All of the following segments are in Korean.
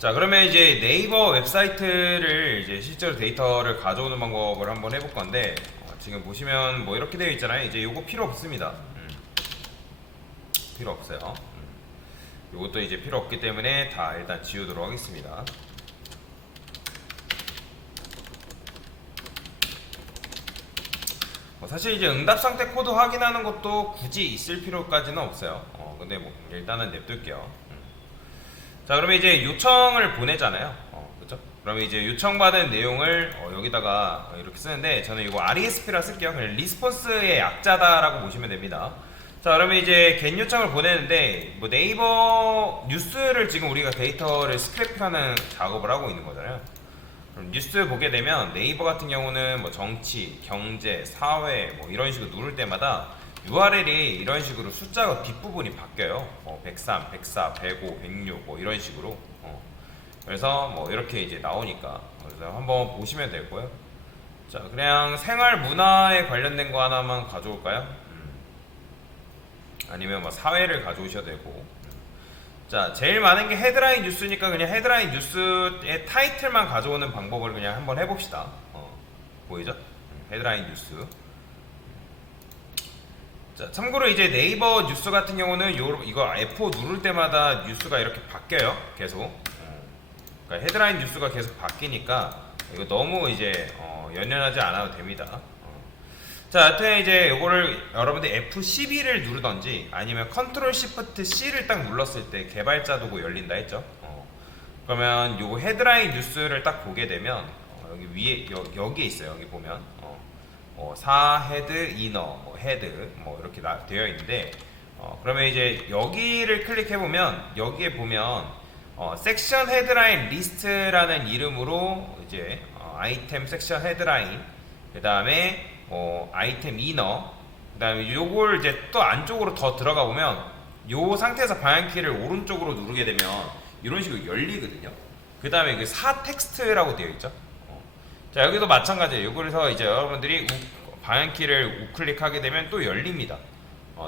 자, 그러면 이제 네이버 웹사이트를 이제 실제로 데이터를 가져오는 방법을 한번 해볼 건데, 지금 보시면 뭐 이렇게 되어 있잖아요. 이제 요거 필요 없습니다. 필요 없어요. 요것도 이제 필요 없기 때문에 다 일단 지우도록 하겠습니다. 사실 이제 응답 상태 코드 확인하는 것도 굳이 있을 필요까지는 없어요. 근데 뭐 일단은 냅둘게요. 자, 그러면 이제 요청을 보내잖아요. 그죠? 그러면 이제 요청받은 내용을 여기다가 이렇게 쓰는데, 저는 이거 RESP라 쓸게요. 그냥 리스폰스의 약자다라고 보시면 됩니다. 자, 그러면 이제 겟 요청을 보내는데, 뭐 네이버 뉴스를 지금 우리가 데이터를 스크래핑하는 작업을 하고 있는 거잖아요. 그럼 뉴스 보게 되면 네이버 같은 경우는 뭐 정치, 경제, 사회 뭐 이런 식으로 누를 때마다 URL이 이런 식으로 숫자가 뒷부분이 바뀌어요. 103, 104, 105, 106 뭐 이런 식으로. 그래서 뭐 이렇게 이제 나오니까 그래서 한번 보시면 되고요. 자, 그냥 생활 문화에 관련된 거 하나만 가져올까요? 아니면 뭐 사회를 가져오셔도 되고. 자, 제일 많은 게 헤드라인 뉴스니까 그냥 헤드라인 뉴스의 타이틀만 가져오는 방법을 그냥 한번 해봅시다. 보이죠? 헤드라인 뉴스. 자, 참고로 이제 네이버 뉴스 같은 경우는 이거 F4 누를 때마다 뉴스가 이렇게 바뀌어요. 계속. 그러니까 헤드라인 뉴스가 계속 바뀌니까 이거 너무 이제 연연하지 않아도 됩니다. 자, 하여튼 이제 요거를 여러분들 F12를 누르던지 아니면 컨트롤 시프트 C를 딱 눌렀을 때 개발자 도구 열린다 했죠. 그러면 요거 헤드라인 뉴스를 딱 보게 되면 여기 위에 여기에 있어요. 여기 보면 4 헤드 이너 뭐 헤드 뭐 이렇게 되어 있는데, 그러면 이제 여기를 클릭해 보면 여기에 보면 섹션 헤드라인 리스트라는 이름으로 이제 아이템 섹션 헤드라인, 그 다음에 아이템 이너, 그 다음에 요걸 이제 또 안쪽으로 더 들어가 보면 요 상태에서 방향키를 오른쪽으로 누르게 되면 이런 식으로 열리거든요. 그 다음에 그 사 텍스트라고 되어 있죠. 자, 여기도 마찬가지예요. 그래서 이제 여러분들이 방향키를 우클릭하게 되면 또 열립니다.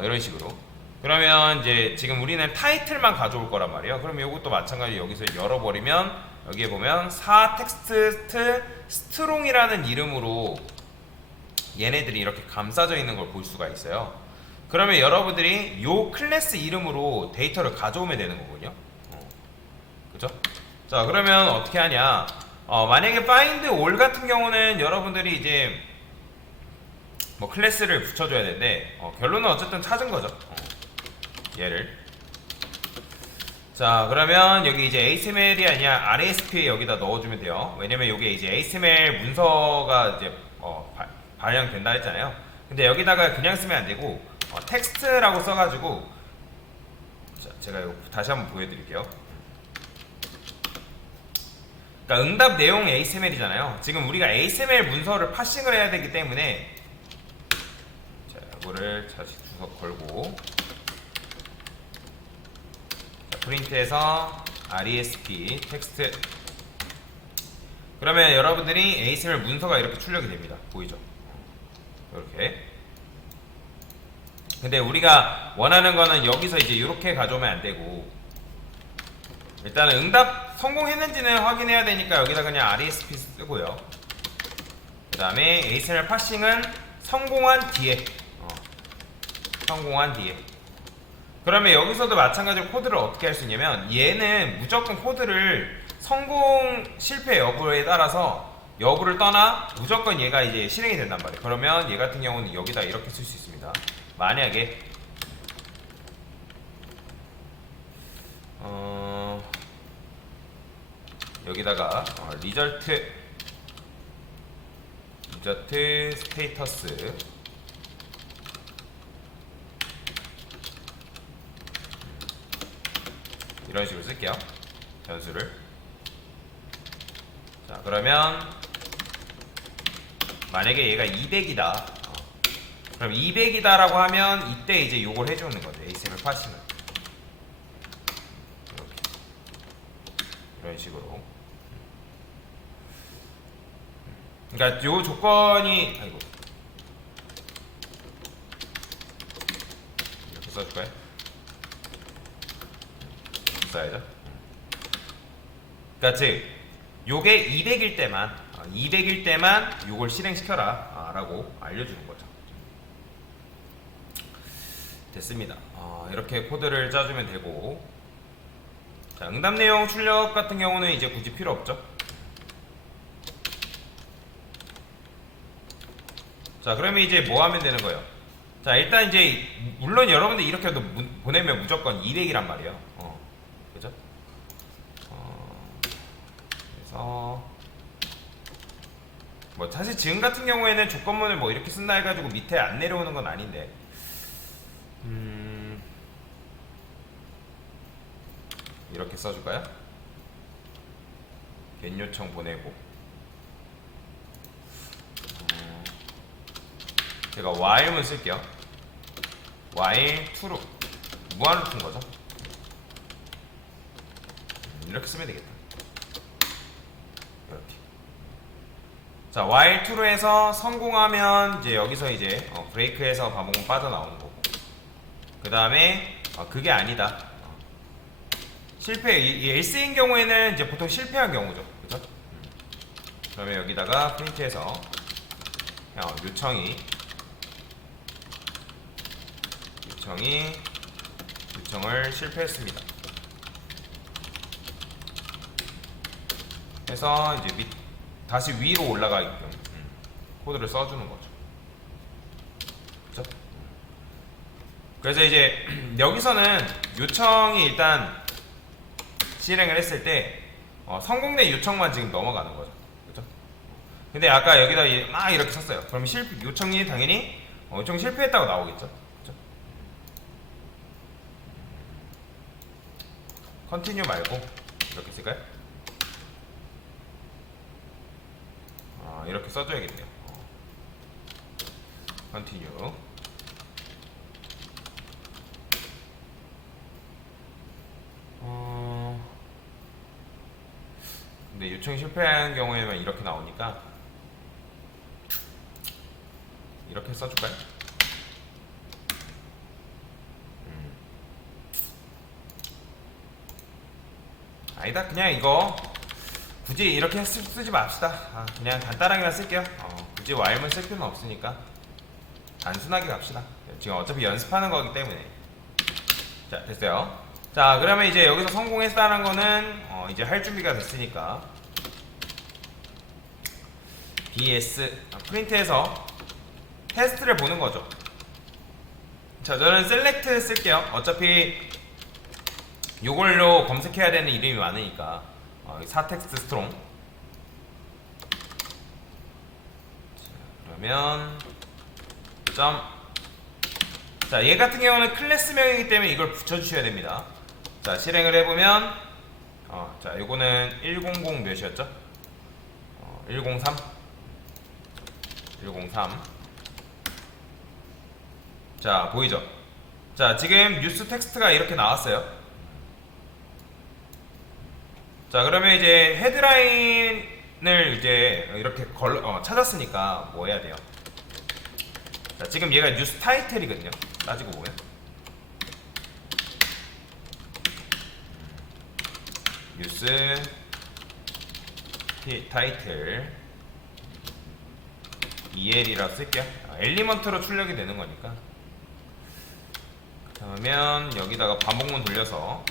이런 식으로. 그러면 이제 지금 우리는 타이틀만 가져올 거란 말이에요. 그럼 이것도 마찬가지 여기서 열어버리면 여기에 보면 사 텍스트 스트롱이라는 이름으로 얘네들이 이렇게 감싸져 있는 걸 볼 수가 있어요. 그러면 여러분들이 요 클래스 이름으로 데이터를 가져오면 되는 거군요. 그죠? 자, 그러면 어떻게 하냐? 만약에 find all 같은 경우는 여러분들이 이제 뭐 클래스를 붙여줘야 되는데, 결론은 어쨌든 찾은 거죠. 얘를. 자, 그러면 여기 이제 HTML이 아니라 RESP에 여기다 넣어주면 돼요. 왜냐면 여기 이제 HTML 문서가 이제 발행된다 했잖아요. 근데 여기다가 그냥 쓰면 안 되고 텍스트라고 써가지고, 자, 제가 이거 다시 한번 보여드릴게요. 그러니까 응답 내용 HTML이잖아요. 지금 우리가 HTML 문서를 파싱을 해야 되기 때문에, 자, 이거를 다시 주석 걸고, 자, 프린트해서 RESP 텍스트. 그러면 여러분들이 HTML 문서가 이렇게 출력이 됩니다. 보이죠? 이렇게. 근데 우리가 원하는 거는 여기서 이제 이렇게 가져오면 안 되고, 일단은 응답 성공했는지는 확인해야 되니까 여기다 그냥 RESP 쓰고요. 그 다음에 HTML 파싱은 성공한 뒤에, 성공한 뒤에. 그러면 여기서도 마찬가지로 코드를 어떻게 할 수 있냐면, 얘는 무조건 코드를 성공 실패 여부에 따라서 여부를 떠나 무조건 얘가 이제 실행이 된단 말이에요. 그러면 얘 같은 경우는 여기다 이렇게 쓸 수 있습니다. 만약에 여기다가 리절트 스테이터스 이런 식으로 쓸게요. 변수를. 자, 그러면 만약에 얘가 200이다. 그럼 200이다라고 하면 이때 이제 요걸 해주는 거죠. HTML 파싱을. 이렇게. 이런 식으로. 그러니까 요 조건이, 아이고, 이렇게 써줄까요? 써야죠. 그러니까 즉 요게 200일 때만 200일 때만 요걸 실행시켜라 라고 알려주는 거죠. 됐습니다. 이렇게 코드를 짜주면 되고, 자, 응답 내용 출력 같은 경우는 이제 굳이 필요 없죠. 자, 그러면 이제 뭐 하면 되는 거예요? 자, 일단 이제 물론 여러분들 이렇게 보내면 무조건 200이란 말이에요. 그죠? 그래서 뭐 사실 지금 같은 경우에는 조건문을 뭐 이렇게 쓴다 해가지고 밑에 안 내려오는 건 아닌데, 이렇게 써줄까요? 겟 요청 보내고, 제가 while문 쓸게요. while true 무한루트인 거죠. 이렇게 쓰면 되겠다. 이렇게. 자, while true에서 성공하면 이제 여기서 이제 브레이크해서 반복문 빠져나오는 거고, 그 다음에 그게 아니다, 실패, 이 else인 경우에는 이제 보통 실패한 경우죠. 그죠? 그러면 여기다가 프린트해서 요청을 실패했습니다. 해서 이제 다시 위로 올라가게끔 코드를 써주는 거죠. 그죠? 그래서 이제 여기서는 요청이 일단 실행을 했을 때 성공된 요청만 지금 넘어가는 거죠. 그죠? 근데 아까 여기다 막 이렇게 썼어요. 그러면 요청이 당연히 요청 실패했다고 나오겠죠. 그죠? 컨티뉴 말고 이렇게 쓸까요? 이렇게 써줘야겠네요. 컨티뉴. 근데 요청이 실패한 경우에만 이렇게 나오니까 이렇게 써줄까요? 아니다, 그냥 이거 굳이 이렇게 쓰지 맙시다. 그냥 간단하게만 쓸게요. 굳이 while문 쓸 필요는 없으니까 단순하게 갑시다. 지금 어차피 연습하는 거기 때문에. 자, 됐어요. 자, 그러면 이제 여기서 성공했다는 거는 이제 할 준비가 됐으니까 bs 프린트해서 테스트를 보는 거죠. 자, 저는 select 쓸게요. 어차피 요걸로 검색해야 되는 이름이 많으니까. 사텍스트 스트롱. 그러면 자, 얘 같은 경우는 클래스명이기 때문에 이걸 붙여주셔야 됩니다. 자, 실행을 해보면 자, 요거는 100 몇이었죠? 103 자, 보이죠? 자, 지금 뉴스 텍스트가 이렇게 나왔어요. 자, 그러면 이제 헤드라인을 이제 이렇게 찾았으니까 뭐 해야 돼요? 자, 지금 얘가 뉴스 타이틀이거든요. 따지고 보면 뉴스 타이틀 EL이라고 쓸게요. 엘리먼트로 출력이 되는 거니까. 그러면 여기다가 반복문 돌려서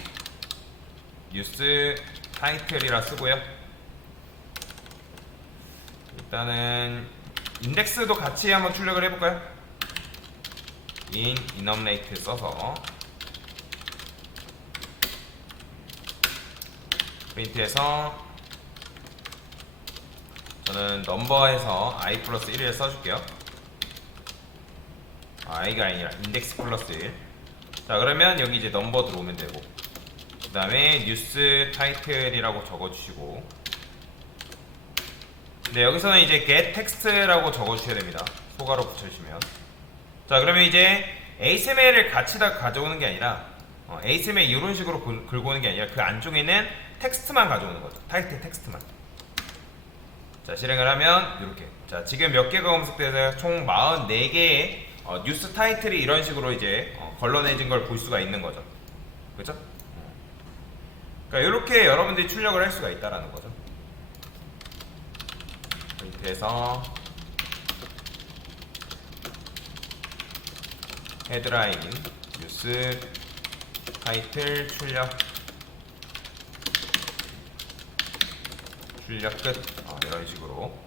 뉴스 타이틀이라 쓰고요. 일단은 인덱스도 같이 한번 출력을 해볼까요? enumerate 써서 프린트해서 저는 넘버에서 i 플러스 1을 써줄게요. i가 아니라 인덱스 플러스 1. 자, 그러면 여기 이제 넘버 들어오면 되고, 그 다음에 뉴스 타이틀이라고 적어주시고, 네, 여기서는 이제 get text라고 적어주셔야 됩니다. 소가로 붙여주시면. 자, 그러면 이제 HTML을 같이 다 가져오는 게 아니라 HTML 이런 식으로 긁고 오는 게 아니라 그 안쪽에는 텍스트만 가져오는 거죠. 타이틀 텍스트만. 자, 실행을 하면 이렇게. 자, 지금 몇 개가 검색돼서 총 44개의 뉴스 타이틀이 이런 식으로 이제 걸러내진 걸 볼 수가 있는 거죠. 그죠? 그러니까 이렇게 여러분들이 출력을 할 수가 있다라는 거죠. 이렇게 해서 헤드라인, 뉴스, 타이틀, 출력 끝. 이런 식으로.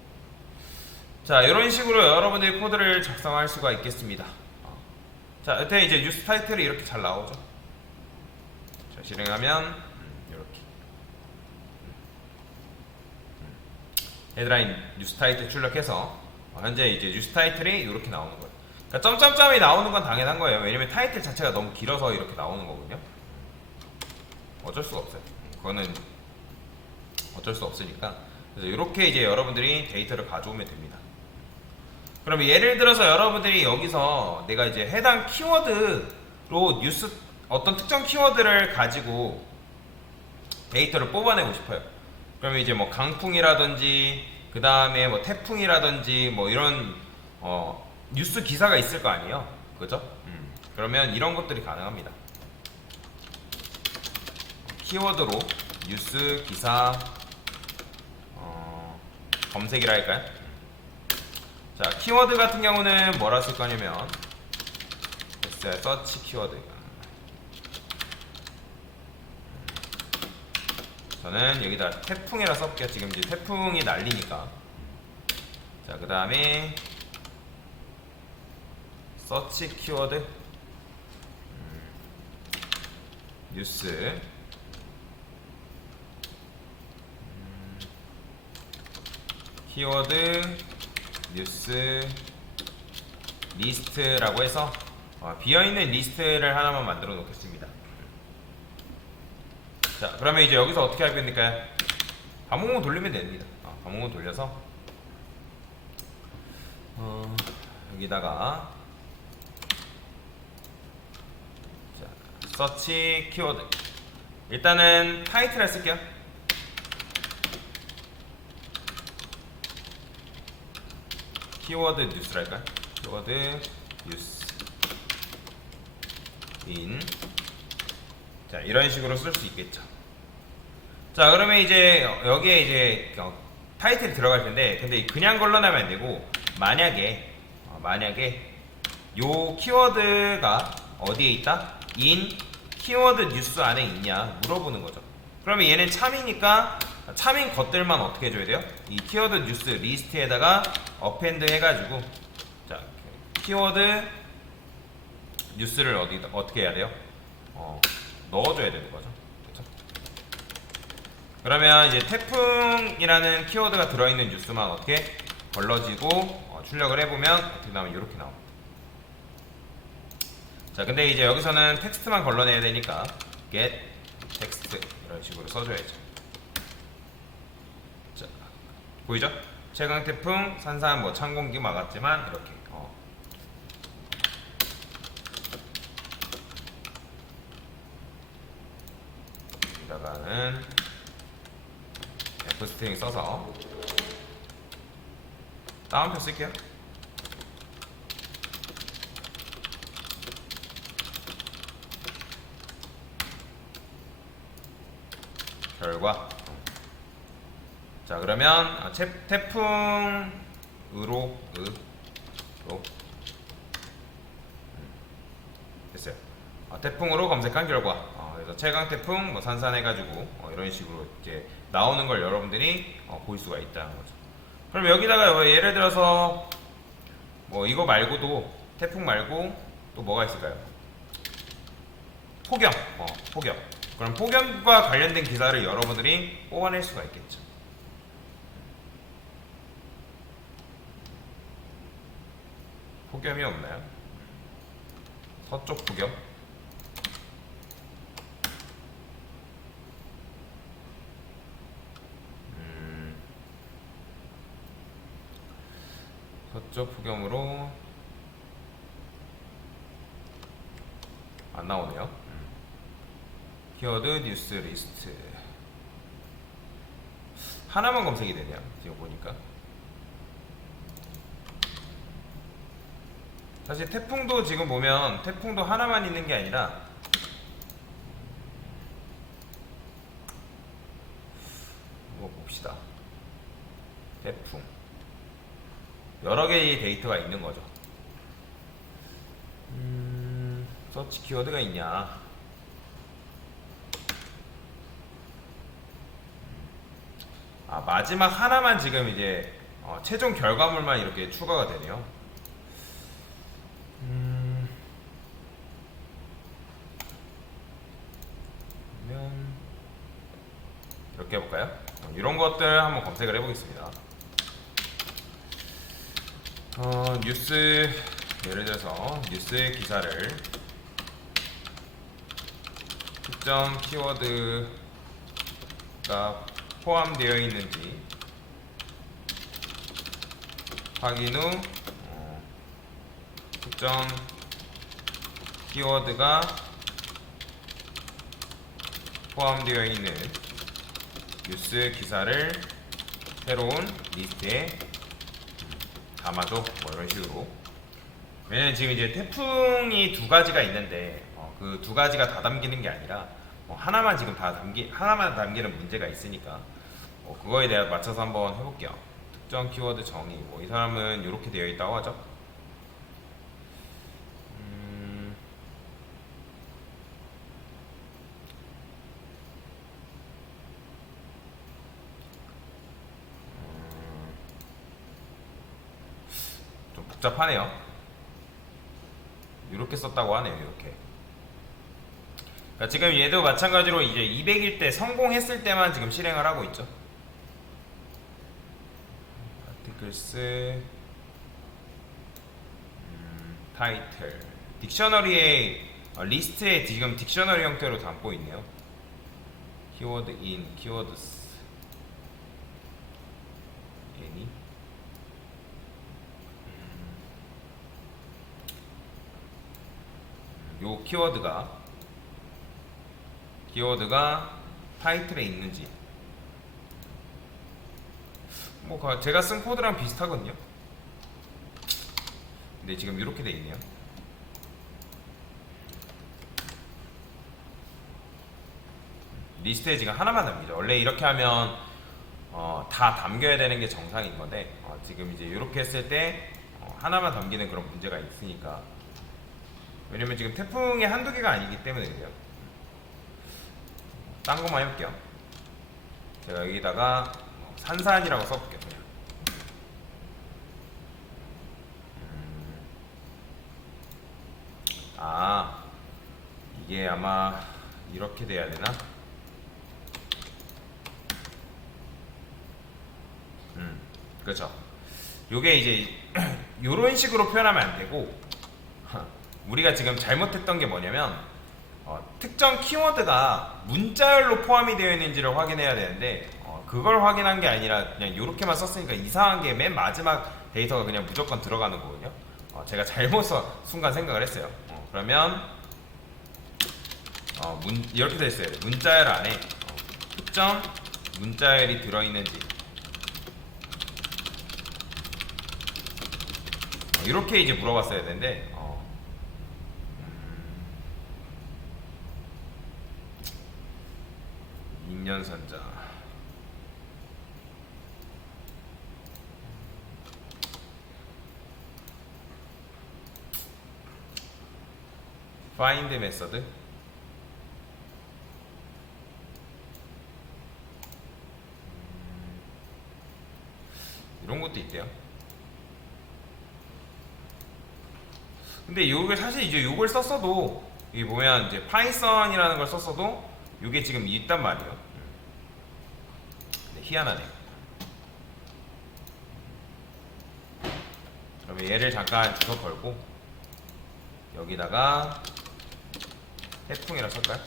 자, 이런 식으로 여러분들이 코드를 작성할 수가 있겠습니다. 자, 여태 이제 뉴스 타이틀이 이렇게 잘 나오죠. 자, 실행하면 이렇게 헤드라인 뉴스 타이틀 출력해서 현재 이제 뉴스 타이틀이 이렇게 나오는 거예요. 그러니까 점점점이 나오는 건 당연한 거예요. 왜냐면 타이틀 자체가 너무 길어서 이렇게 나오는 거거든요. 어쩔 수가 없어요. 그거는 어쩔 수 없으니까. 그래서 이렇게 이제 여러분들이 데이터를 가져오면 됩니다. 그럼 예를 들어서 여러분들이 여기서 내가 이제 해당 키워드로 뉴스 어떤 특정 키워드를 가지고 데이터를 뽑아내고 싶어요. 그러면 이제 뭐 강풍이라든지 그 다음에 뭐 태풍이라든지 뭐 이런 뉴스 기사가 있을 거 아니에요. 그죠? 그러면 이런 것들이 가능합니다. 키워드로 뉴스 기사 검색이라 할까요? 자, 키워드 같은 경우는 뭐라 쓸 거냐면 서치 키워드. 저는 여기다 태풍이라 써볼게요. 지금 이제 태풍이 날리니까. 자, 그 다음에 서치 키워드 뉴스 키워드 뉴스 리스트라고 해서 비어있는 리스트를 하나만 만들어 놓겠습니다. 자, 그러면 이제 여기서 어떻게 하겠습니까? 반복문 돌리면 됩니다. 반복문 돌려서 여기다가 자, 서치 키워드 일단은 타이틀을 쓸게요. 키워드 뉴스랄까? 키워드 뉴스 인. 자, 이런 식으로 쓸 수 있겠죠. 자, 그러면 이제 여기에 이제 타이틀이 들어갈 텐데, 근데 그냥 걸러내면 안 되고, 만약에 요 키워드가 어디에 있다? 인 키워드 뉴스 안에 있냐 물어보는 거죠. 그러면 얘는 참이니까 참인 것들만 어떻게 해줘야 돼요? 이 키워드 뉴스 리스트에다가 어펜드 해가지고, 자, 키워드 뉴스를 어떻게 해야 돼요? 넣어줘야 되는 거죠. 그렇죠? 그러면 이제 태풍이라는 키워드가 들어있는 뉴스만 어떻게 걸러지고 출력을 해보면 어떻게 나오면 이렇게 나옵니다. 자, 근데 이제 여기서는 텍스트만 걸러내야 되니까 get text 이런 식으로 써줘야죠. 자, 보이죠? 최강 태풍, 산산 뭐 찬 공기 막았지만 이렇게 여기다가는 F스트링 써서 다운표 쓸게요. 결과. 자, 그러면 태풍으로 됐어요. 태풍으로 검색한 결과. 그래서 최강 태풍 뭐 산산해가지고 이런 식으로 이제 나오는 걸 여러분들이 볼 수가 있다는 거죠. 그럼 여기다가 예를 들어서 뭐 이거 말고도 태풍 말고 또 뭐가 있을까요? 폭염. 폭염. 그럼 폭염과 관련된 기사를 여러분들이 뽑아낼 수가 있겠죠. 폭염이 없나요? 서쪽 폭염. 서쪽 폭염으로 안 나오네요. 키워드 뉴스 리스트 하나만 검색이 되네요. 지금 보니까 사실 태풍도 지금 보면 태풍도 하나만 있는 게 아니라 태풍 여러 개의 데이터가 있는 거죠. 서치 키워드가 있냐? 아, 마지막 하나만 지금 이제 최종 결과물만 이렇게 추가가 되네요. 그러면 이렇게 해볼까요? 이런 것들 한번 검색을 해보겠습니다. 뉴스 예를 들어서 뉴스 기사를 특정 키워드가 포함되어 있는지 확인 후 특정 키워드가 포함되어 있는 뉴스 기사를 새로운 리스트에 담아줘, 뭐 이런 식으로. 왜냐면 지금 이제 태풍이 두 가지가 있는데 그 두 가지가 다 담기는 게 아니라 하나만 지금 하나만 담기는 문제가 있으니까 그거에 대해 맞춰서 한번 해볼게요. 특정 키워드 정의. 이 사람은 이렇게 되어 있다고 하죠. 좀 복잡하네요. 이렇게 썼다고 하네요. 이렇게. 그러니까 지금 얘도 마찬가지로 이제 200일 때 성공했을 때만 지금 실행을 하고 있죠. 아티클스 타이틀 딕셔너리에 리스트에 지금 딕셔너리 형태로 담고 있네요. 키워드 인, 키워드스 애니 요 키워드가 타이틀에 있는지 제가 쓴 코드랑 비슷하거든요. 근데 지금 이렇게 돼 있네요. 리스트에 지금 하나만 담기죠. 원래 이렇게 하면 다 담겨야 되는 게 정상인 건데 지금 이제 이렇게 했을 때 하나만 담기는 그런 문제가 있으니까. 왜냐면 지금 태풍이 한두 개가 아니기 때문에 그래요. 딴 것만 해볼게요. 제가 여기다가 산산이라고 써볼게요. 그냥. 이게 아마 이렇게 돼야 되나? 그렇죠. 요게 이제 요런 식으로 표현하면 안 되고 우리가 지금 잘못했던 게 뭐냐면 특정 키워드가 문자열로 포함이 되어 있는지를 확인해야 되는데 그걸 확인한 게 아니라 그냥 이렇게만 썼으니까 이상한 게 맨 마지막 데이터가 그냥 무조건 들어가는 거거든요. 제가 잘못 순간 생각을 했어요. 그러면 이렇게 돼 있어요. 문자열 안에 특정 문자열이 들어있는지 이렇게 이제 물어봤어야 되는데 인연선자 find 메서드 이런 것도 있대요. 근데 요게 사실 이제 요걸 썼어도 여기 보면 이제 파이썬이라는 걸 썼어도 요게 지금 있단 말이에요. 희한하네. 그러면 얘를 잠깐 주워 걸고 여기다가 태풍이라 쓸까요?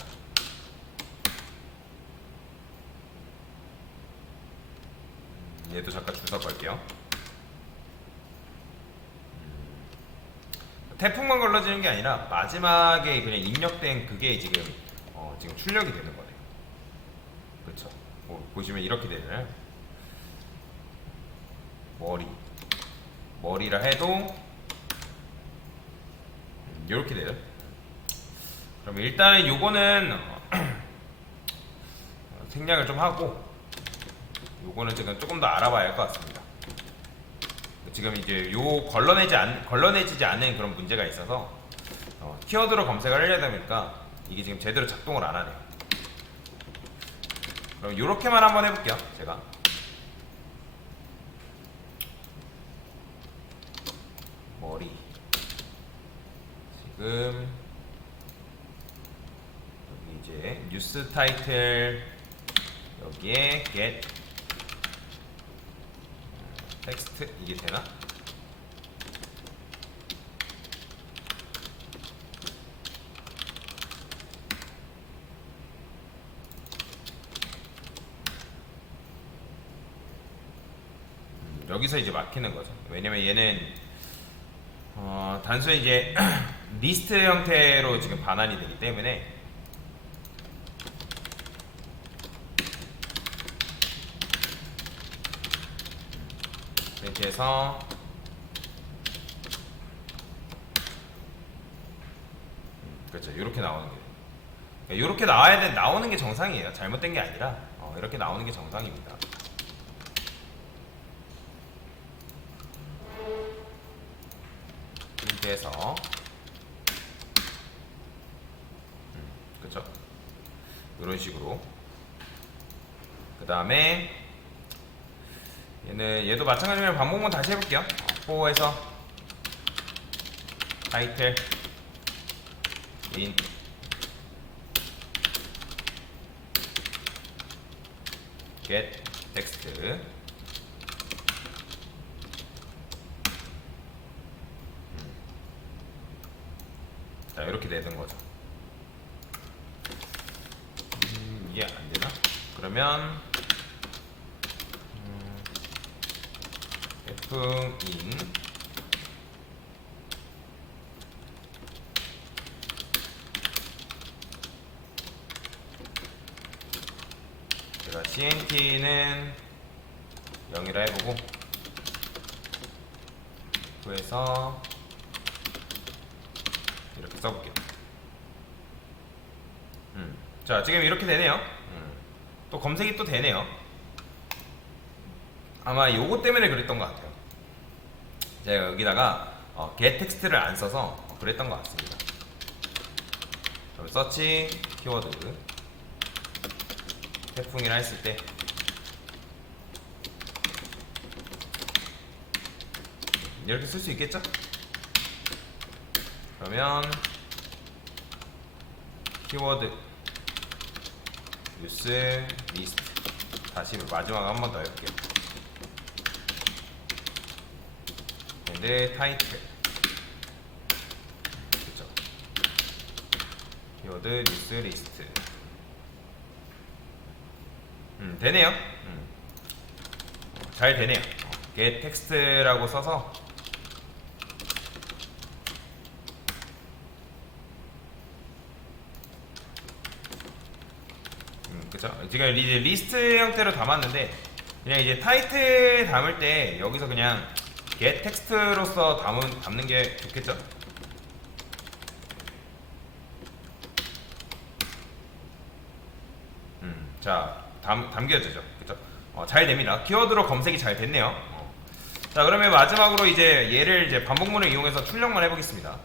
얘도 잠깐 주워 걸게요. 태풍만 걸러지는 게 아니라 마지막에 그냥 입력된 그게 지금 지금 출력이 되는 거네요. 그렇죠? 보시면 이렇게 되잖아요. 머리라 해도 이렇게 돼요. 그럼 일단은 요거는 생략을 좀 하고 요거는 지금 조금 더 알아봐야 할 것 같습니다. 지금 이제 걸러내지지 않는 그런 문제가 있어서 키워드로 검색을 하려다 보니까 이게 지금 제대로 작동을 안 하네요. 그럼 이렇게만 한번 해볼게요. 제가 머리 지금 여기 이제 뉴스 타이틀 여기에 get 텍스트 이게 되나? 여기서 이제 막히는 거죠. 왜냐면 얘는 단순히 이제 리스트 형태로 지금 반환이 되기 때문에 이렇게 해서 그렇죠. 이렇게 나오는 게 이렇게 나오는 게 정상이에요. 잘못된 게 아니라 이렇게 나오는 게 정상입니다. 이렇게 해서 그렇죠. 이런 식으로 그 다음에 얘도 마찬가지로 반복만 다시 해볼게요. 포에서 타이틀 인 get 텍스트 자 이렇게 내는 거죠. 이게 안 되나? 그러면 f인 제가 cnt는 0이라 해보고 그래서 이렇게 써볼게요. 자 지금 이렇게 되네요. 또 검색이 또 되네요. 아마 요거 때문에 그랬던 것 같아요. 제가 여기다가 get 텍스트를 안 써서 그랬던 것 같습니다. 그럼 서치 키워드 태풍이라 했을 때 이렇게 쓸 수 있겠죠? 그러면 키워드 뉴스 리스트 다시 마지막 한 번 더 해볼게요. 근데 타이틀 그쵸? 키워드 뉴스 리스트 되네요. 잘 되네요. get 텍스트라고 써서 그쵸? 지금 이제 리스트 형태로 담았는데 그냥 이제 타이틀 담을 때 여기서 그냥 get 텍스트로서 담는 게 좋겠죠? 자 담겨지죠. 그쵸? 잘 됩니다. 키워드로 검색이 잘 됐네요. 자 그러면 마지막으로 이제 얘를 이제 반복문을 이용해서 출력만 해보겠습니다.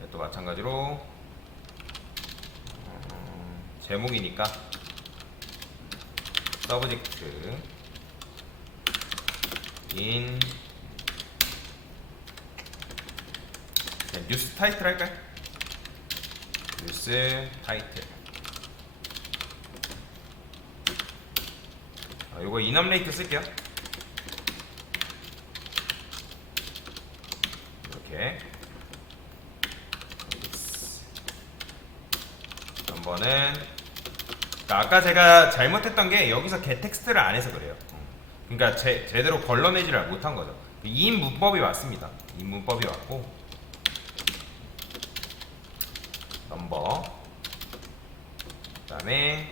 네, 또 마찬가지로 제목이니까 서브젝트 인 뉴스 타이틀 할까요? 뉴스 타이틀 요거 이넘 레이트 쓸게요. 이렇게 한번은 아까 제가 잘못했던 게 여기서 get 텍스트를 안 해서 그래요. 그러니까 제대로 걸러내지를 못한 거죠. 인 문법이 맞습니다. 인 문법이 맞고 넘버 그 다음에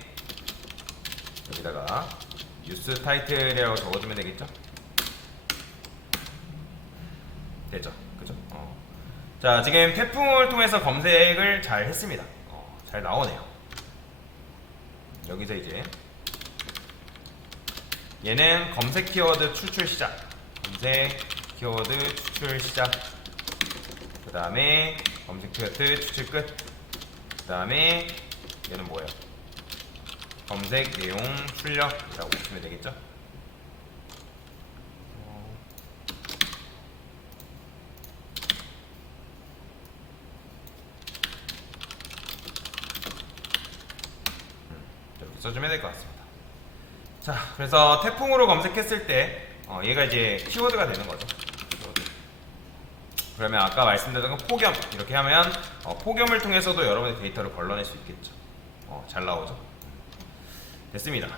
여기다가 뉴스 타이틀이라고 적어주면 되겠죠? 되죠? 그죠? 자 지금 태풍을 통해서 검색을 잘 했습니다. 잘 나오네요. 여기서 이제 얘는 검색 키워드 추출 시작. 검색 키워드 추출 시작. 그 다음에 검색 키워드 추출 끝. 그 다음에 얘는 뭐예요? 검색 내용 출력이라고 보시면 되겠죠? 이렇게 써주면 될 것 같습니다. 자, 그래서 태풍으로 검색했을 때 얘가 이제 키워드가 되는 거죠. 그러면 아까 말씀드렸던 건 폭염 이렇게 하면 폭염을 통해서도 여러분의 데이터를 걸러낼 수 있겠죠. 잘 나오죠. 됐습니다.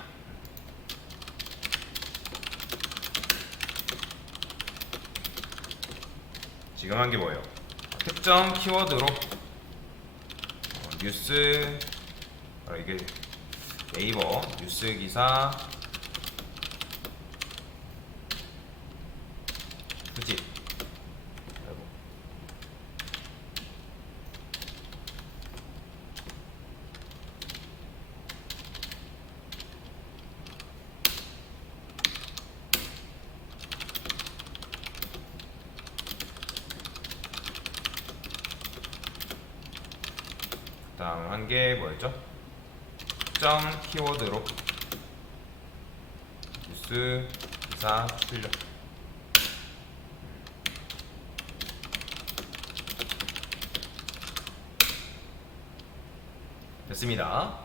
지금 한 게 뭐예요? 특정 키워드로 뉴스 이게 네이버 뉴스 기사 수집 다음 한 게 뭐였죠? 특정 키워드로 뉴스 기사 출력. 됐습니다.